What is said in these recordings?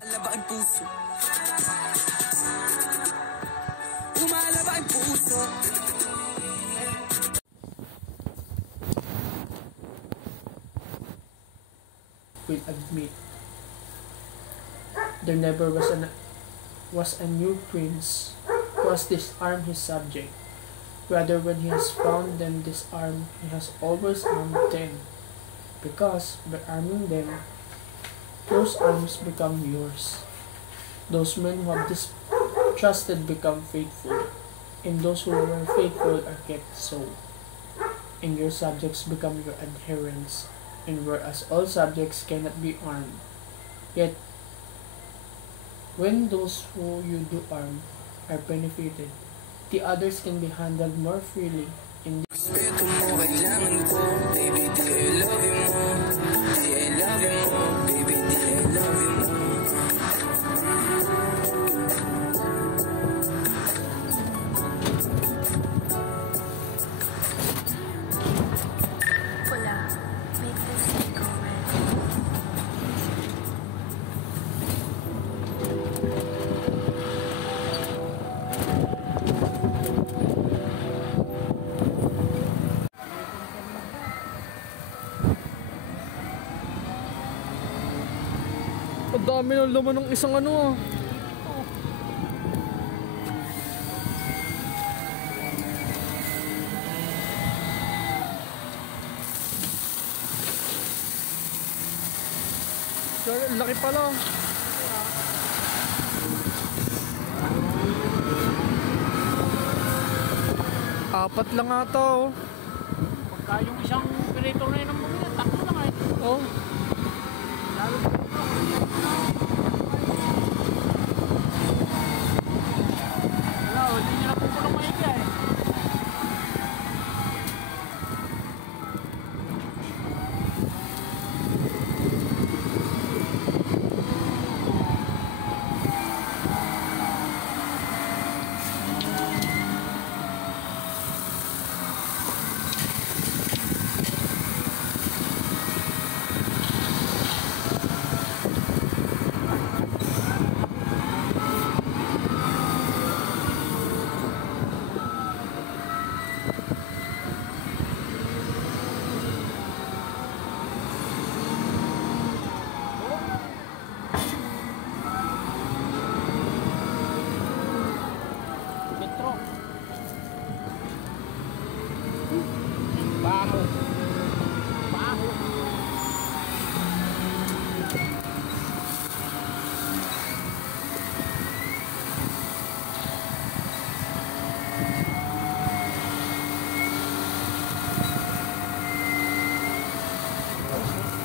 Umalaba ang puso. Umalaba ang puso. Will admit there never was a new prince who has disarmed his subject. Rather, when he has found them disarmed, he has always armed them, because by arming them, those arms become yours. Those men who have distrusted become faithful, and those who were faithful are kept so. And your subjects become your adherents. And whereas all subjects cannot be armed, yet when those who you do arm are benefited, the others can be handled more freely in this. Respeto mo, kailangan ko. Baby, di I love you more. Di I love you more. Baby, di I love you more. Pula, make this go red. Ang dami ng laman ng isang ano ah. Laki pala. Apat lang ata oh. Pagka yung isang pirito na yun ang mga tatlo lang eh. Oh. Lalo wala, hindi nyo na pupulong maigi eh. Metro. Baho. Baho.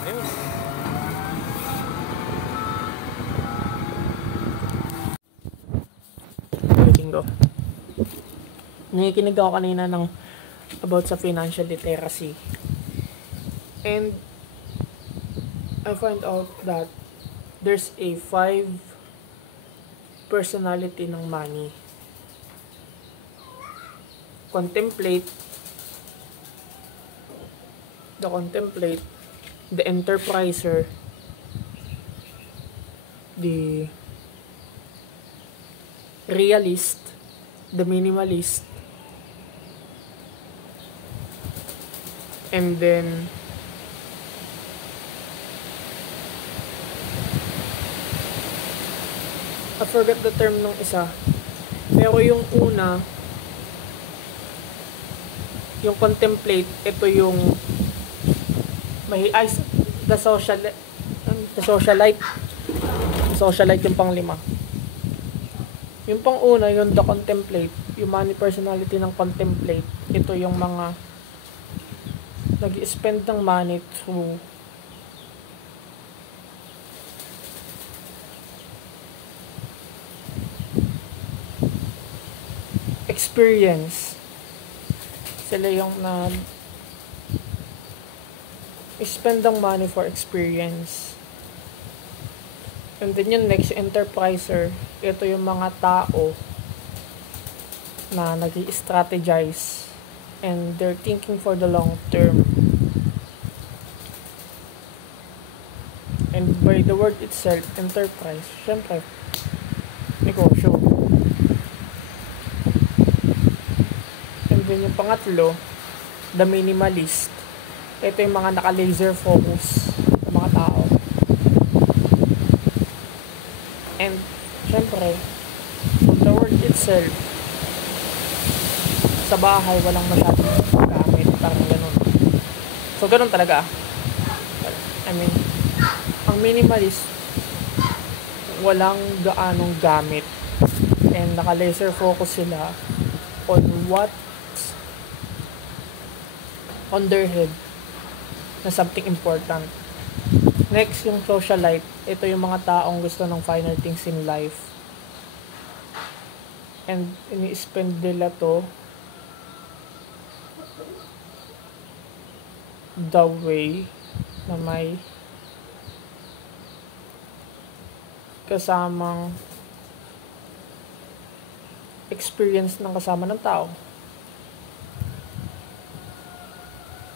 Ayun. Go. Nakikinig ako kanina ng about sa financial literacy. And I find out that there's a 5 personality ng money. Contemplate, the enterpriser, the realist, the minimalist, and then I forgot the term ng isa, pero yung una, yung contemplate, ito yung the socialite yung pang 5. Yung pang una, yung the contemplate, yung money personality ng contemplate, ito yung mga nag-spend ng money to experience. Sila yung spend ng money for experience. And then yung next, enterpriser, ito yung mga tao na nag-i-strategize and they're thinking for the long term. And by by the word itself, enterprise, syempre, negosyo. And then yung pangatlo, the minimalist. Ito yung mga naka-laser focus ng mga tao. And syempre, from the word itself, sa bahay walang masyadong gamit, parang ganun. So ganun talaga. I mean, ang minimalist, walang gaanong gamit. And naka-laser focus sila on what's on their head na something important. Next, yung socialite. Ito yung mga taong gusto ng finer things in life. And ini-spend nila to the way na may kasamang experience ng kasama ng tao.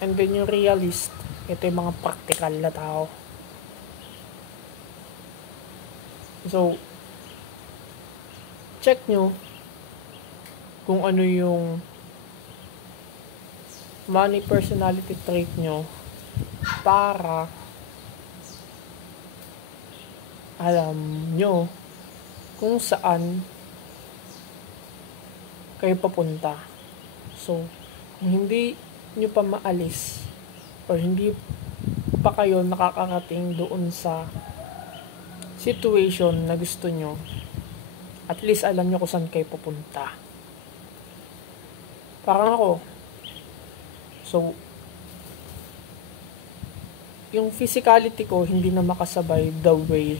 And then yung realist, ito yung mga practical na tao. So, check nyo kung ano yung money personality trait nyo para alam nyo kung saan kayo papunta. So, kung hindi nyo pa maalis or hindi pa kayo nakakarating doon sa situation na gusto nyo, at least alam nyo kung saan kayo papunta. Parang ako. So, yung physicality ko hindi na makasabay the way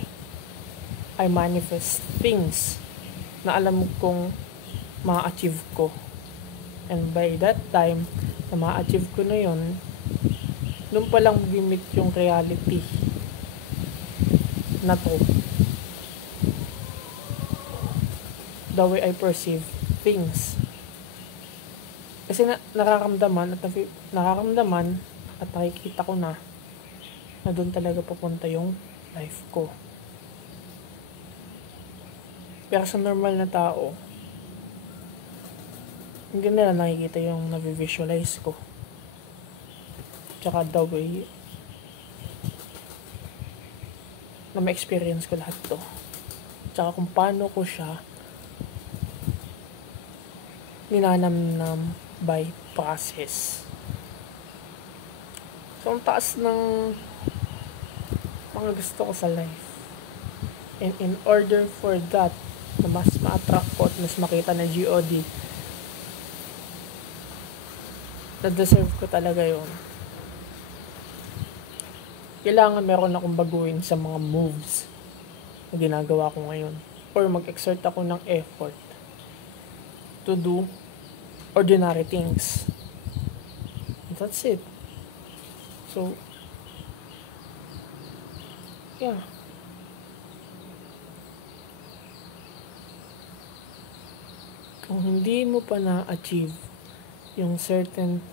I manifest things na alam kong ma-achieve ko. And by that time na ma-achieve ko na yun, doon palang gimit yung reality na to. The way I perceive things. Kasi nararamdaman at nakikita ko na doon talaga papunta yung life ko. Pero sa normal na tao, hindi nila nakikita yung na-visualize ko. Tsaka the way na ma-experience ko lahat to. Tsaka kung paano ko siya ninanamnam by process. So, ang taas ng mga gusto ko sa life. And in order for that, na mas ma-attract ko at mas makita na GOD, na-deserve ko talaga yun. Kailangan meron akong baguhin sa mga moves na ginagawa ko ngayon. Or mag-exert ako ng effort to do ordinary things. That's it. So, yeah. Kung hindi mo pa na-achieve yung certain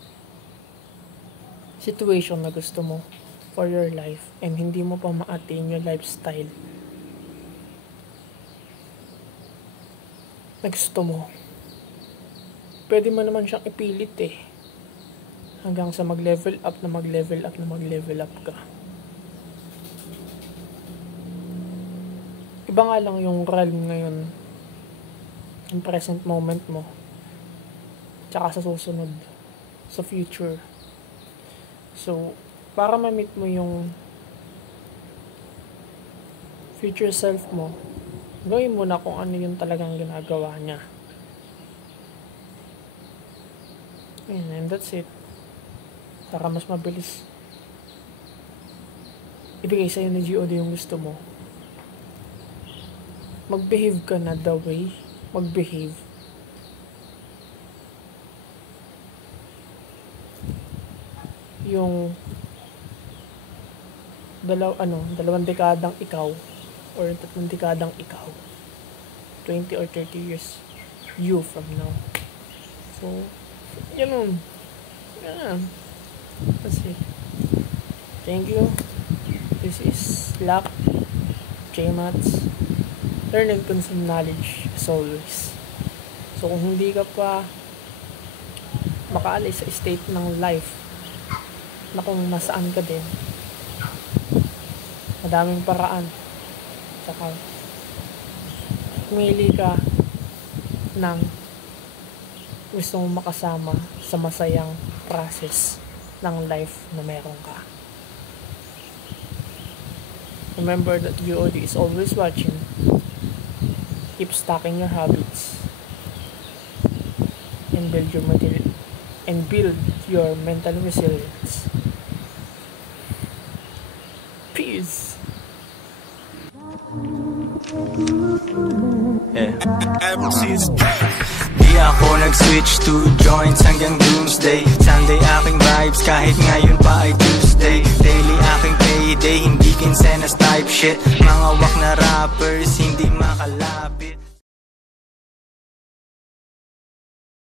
situation na gusto mo for your life and hindi mo pa ma-attain yung lifestyle na gusto mo, pwede mo naman siyang ipilit hanggang sa mag-level up ka. Iba nga lang yung realm ngayon, yung present moment mo, tsaka sa susunod, sa future. So, para ma-meet mo yung future self mo, gawin mo na kung ano yung talagang ginagawa niya. And that's it. Saka mas mabilis ibigay sa'yo ni GOD yung gusto mo. Mag-behave ka na the way mag-behave. Yung dalawang dekadang ikaw or 3 dekadang ikaw, 20 or 30 years you from now. So, ganun. That's it. Thank you. This is Lap JMATs, learn and consume knowledge as always. So kung hindi ka pa makaalis sa state ng life na kung nasaan ka din, madaming paraan. Tsaka pumili ka ng gusto mong makasama sa masayang process ng life na meron ka. Remember that UOD is always watching. Keep stacking your habits and build your mental resilience. Peace. Di ako nag-switch to joints hanggang doomsday. Sunday aking vibes kahit ngayon pa ay Tuesday. Daily aking payday, hindi kinsenas type shit. Mga wak na rappers